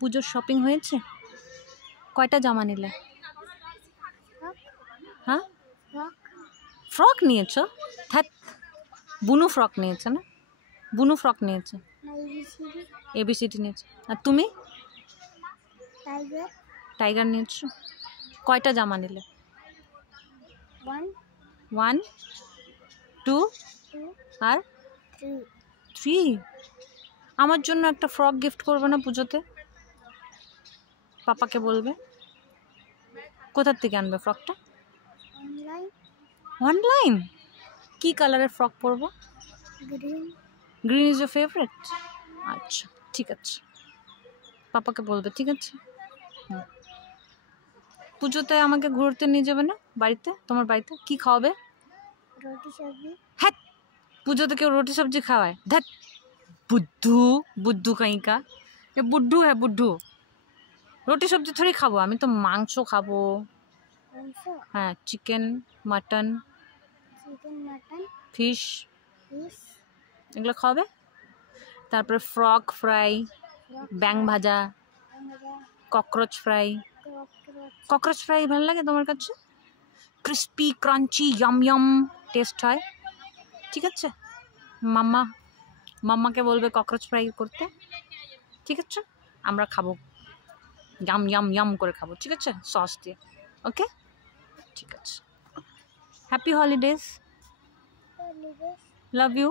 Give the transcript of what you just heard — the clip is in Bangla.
পুজোর শপিং হয়েছে? কয়টা জামা নিলে? হ্যাঁ, ফ্রক নিয়েছো? ধ্যাত, বুনু ফ্রক নিয়েছে না? বুনু ফ্রক নিয়েছে, এবিসিডি নিয়েছে। আর তুমি? টাইগার নিয়েছো। কয়টা জামা নিলে? 1 2 আর 3। আমার জন্য একটা ফ্রক গিফট করবে না পুজোতে? পাপাকে বলবে। কোথার থেকে আনবে ফ্রকটা? অনলাইন। কি কালারের ফ্রক পরবো? Green is your favourite? আচ্ছা, ঠিক আছে, পাপাকে বলবে, ঠিক আছে। পুজোতে আমাকে ঘুরতে নিয়ে যাবে না বাড়িতে? তোমার বাড়িতে কি খাওয়াবে? রুটি সবজি। হ্যাঁ, পুজোতে কেউ রুটি সবজি খাওয়ায়? ধ্যাত, বুদ্ধু বুদ্ধু कहीं का, ये बुड्ढू है बुड्ढू। রুটি সবজি থোড়ি খাবো, আমি তো মাংস খাবো। হ্যাঁ, চিকেন মাটন ফিশ এগুলো খাওয়াবে। তারপরে ফ্রক ফ্রাই, ব্যাং ভাজা, ককরোচ ফ্রাই। ককরোচ ফ্রাই ভালো লাগে তোমার কাছে? Crispy crunchy yam yam test হয়। ঠিক আছে, মাম্মাকে বলবে ককরোচ ফ্রাই করতে। ঠিক আছে, আমরা খাবো, ইয়াম ইয়াম ইয়াম করে খাবো। ঠিক আছে, সস দিয়ে। ওকে, ঠিক আছে। Happy holidays, love you.